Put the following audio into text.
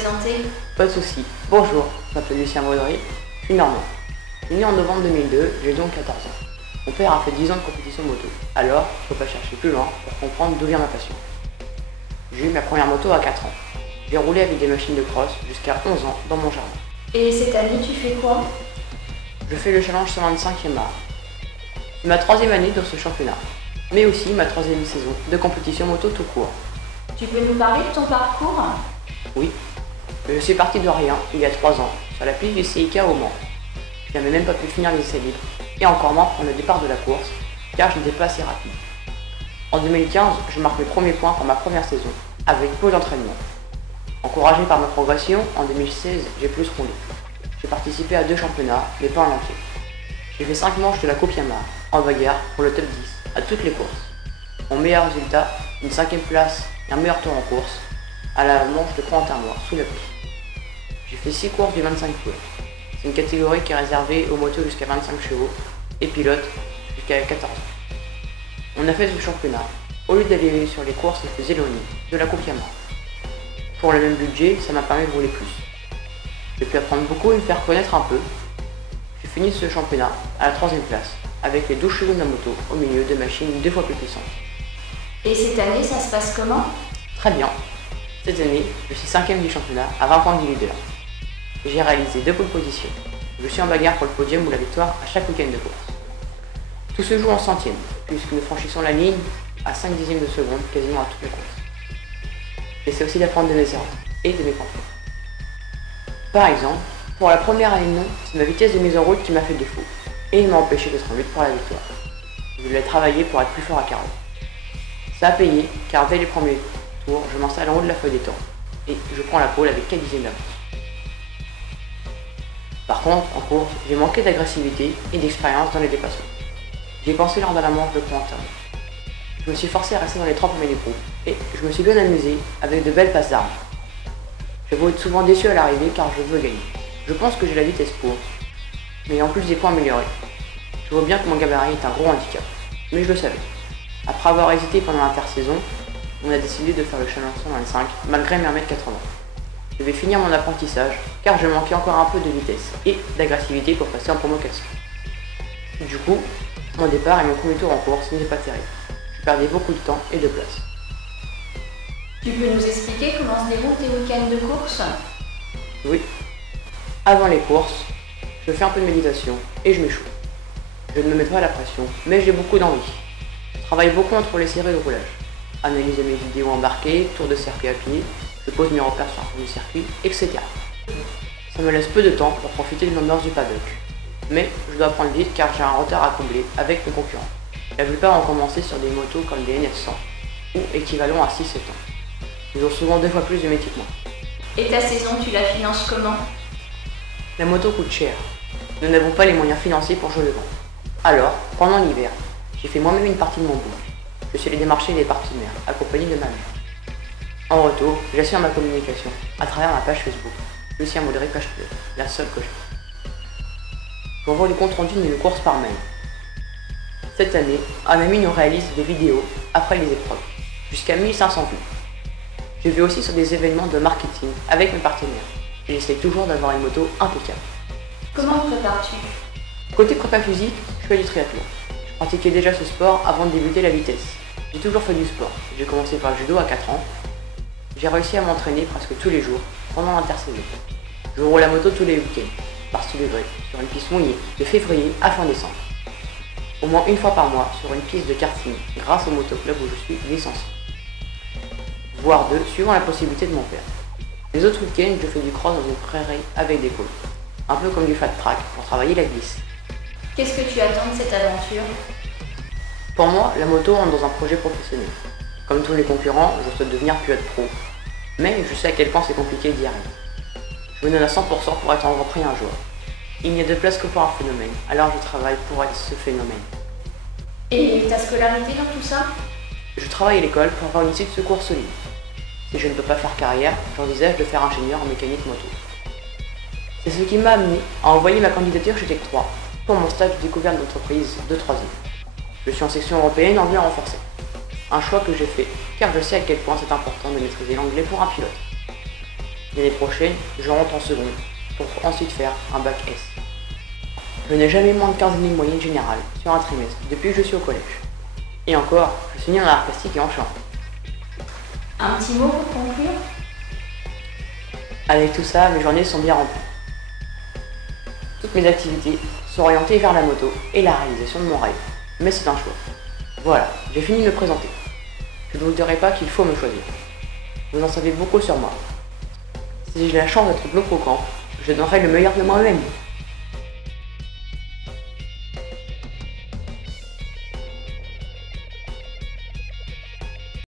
présenter? Pas de souci. Bonjour, je m'appelle Lucien Baudry, je suis normand. Je suis né en novembre 2002, j'ai donc 14 ans. Mon père a fait 10 ans de compétition moto, alors je ne peux pas chercher plus loin pour comprendre d'où vient ma passion. J'ai eu ma première moto à 4 ans. J'ai roulé avec des machines de cross jusqu'à 11 ans dans mon jardin. Et cette année, tu fais quoi? Je fais le challenge 125e art. C'est ma 3e année dans ce championnat, mais aussi ma 3e saison de compétition moto tout court. Tu peux nous parler de ton parcours? Oui, je suis parti de rien il y a 3 ans, sur la piste du CIK au Mans. Je n'avais même pas pu finir les essais libres, et encore moins prendre le départ de la course, car je n'étais pas assez rapide. En 2015, je marque mes premiers points pour ma première saison, avec peu d'entraînement. Encouragé par ma progression, en 2016, j'ai plus roulé. J'ai participé à 2 championnats, mais pas en entier. J'ai fait 5 manches de la Coupe Yamaha, en bagarre pour le top 10, à toutes les courses. Mon meilleur résultat, une 5e place et un meilleur tour en course, à la manche de Croix-en-Ternois, sous la pluie. J'ai fait 6 courses du 25 poules. C'est une catégorie qui est réservée aux motos jusqu'à 25 chevaux et pilotes jusqu'à 14 ans. On a fait ce championnat, au lieu d'aller sur les courses les plus éloignées de la Coupe Yamaha. Pour le même budget, ça m'a permis de rouler plus. J'ai pu apprendre beaucoup et me faire connaître un peu. J'ai fini ce championnat à la 3e place, avec les 12 chevaux de la moto au milieu de machines 2 fois plus puissantes. Et cette année, ça se passe comment? Très bien. Cette année, je suis 5e du championnat à 20 points du leader. J'ai réalisé 2 pole positions. Je suis en bagarre pour le podium ou la victoire à chaque week-end de course. Tout se joue en centièmes, puisque nous franchissons la ligne à 5 dixièmes de seconde quasiment à toutes les courses. J'essaie aussi d'apprendre de mes erreurs et de mes contrôles. Par exemple, pour la première année non, c'est ma vitesse de mise en route qui m'a fait défaut, et il m'a empêché d'être en lutte pour la victoire. Je voulais travailler pour être plus fort à carreau. Ça a payé, car dès les premiers tours, je m'installe en haut de la feuille des temps, et je prends la pole avec 4 dixièmes d'avance. Par contre, en course, j'ai manqué d'agressivité et d'expérience dans les dépassements. J'ai pensé lors de la manche de Croix-en-Ternois. Je me suis forcé à rester dans les 3 premiers du groupe, et je me suis bien amusé avec de belles passes d'armes. Je vais être souvent déçu à l'arrivée car je veux gagner. Je pense que j'ai la vitesse pour, mais en plus des points améliorés. Je vois bien que mon gabarit est un gros handicap, mais je le savais. Après avoir hésité pendant l'intersaison, on a décidé de faire le challenge 125 malgré mes 1m80. Je vais finir mon apprentissage car je manquais encore un peu de vitesse et d'agressivité pour passer en promocation. Du coup, mon départ et mon premier tour en course n'étaient pas terribles. Je perdais beaucoup de temps et de place. Tu peux nous expliquer comment se déroulent tes week-ends de course? Oui. Avant les courses, je fais un peu de méditation et je m'échoue. Je ne me mets pas la pression, mais j'ai beaucoup d'envie. Je travaille beaucoup entre les séries de roulage. Analyse de mes vidéos embarquées, tour de circuit à pied, je pose mes repères sur le circuit, etc. Ça me laisse peu de temps pour profiter de l'ambiance du paddock. Mais je dois apprendre vite car j'ai un retard à combler avec mes concurrents. La plupart ont commencé sur des motos comme des NF100 ou équivalent à 6-7 ans. Ils ont souvent 2 fois plus de métier que moi. Et ta saison, tu la finances comment? La moto coûte cher. Nous n'avons pas les moyens financiers pour jouer le vent. Alors, pendant l'hiver, j'ai fait moi-même une partie de mon boulot. Je suis allé démarcher les partenaires, accompagné de ma mère. En retour, j'assure ma communication à travers ma page Facebook, Lucien Baudry page privée, la seule que j'ai. J'envoie les comptes rendus de mes courses par mail. Cette année, un ami nous réalise des vidéos après les épreuves, jusqu'à 1500 vues. Je vais aussi sur des événements de marketing avec mes partenaires. Et j'essaie toujours d'avoir une moto impeccable. Comment prépares-tu? Côté prépa physique, je fais du triathlon. Je pratiquais déjà ce sport avant de débuter la vitesse. J'ai toujours fait du sport. J'ai commencé par le judo à 4 ans. J'ai réussi à m'entraîner presque tous les jours pendant l'intersaison. Je roule la moto tous les week-ends, par ce degré, sur une piste mouillée, de février à fin décembre. Au moins une fois par mois sur une piste de karting, grâce au motoclub où je suis licencié. Voire 2, suivant la possibilité de mon père. Les autres week-ends, je fais du cross dans une prairie avec des pôles. Un peu comme du fat track pour travailler la glisse. Qu'est-ce que tu attends de cette aventure? Pour moi, la moto rentre dans un projet professionnel. Comme tous les concurrents, je souhaite devenir pilote pro. Mais je sais à quel point c'est compliqué d'y arriver. Je me donne à 100% pour être en Grand Prix un jour. Il n'y a de place que pour un phénomène, alors je travaille pour être ce phénomène. Et ta scolarité dans tout ça? Je travaille à l'école pour avoir une issue de secours solide. Si je ne peux pas faire carrière, j'envisage de faire ingénieur en mécanique moto. C'est ce qui m'a amené à envoyer ma candidature chez Tech 3 pour mon stage de découverte d'entreprise de 3e. Je suis en section européenne anglais renforcé. Un choix que j'ai fait car je sais à quel point c'est important de maîtriser l'anglais pour un pilote. L'année prochaine, je rentre en seconde pour ensuite faire un bac S. Je n'ai jamais moins de 15 000 moyenne générale sur un trimestre depuis que je suis au collège. Et encore, je suis né en art plastique et en chant. Un petit mot pour conclure? Avec tout ça, mes journées sont bien remplies. Toutes mes activités sont orientées vers la moto et la réalisation de mon rêve. Mais c'est un choix. Voilà, j'ai fini de me présenter. Je ne vous dirai pas qu'il faut me choisir. Vous en savez beaucoup sur moi. Si j'ai la chance d'être bloc au camp, je donnerai le meilleur de moi-même.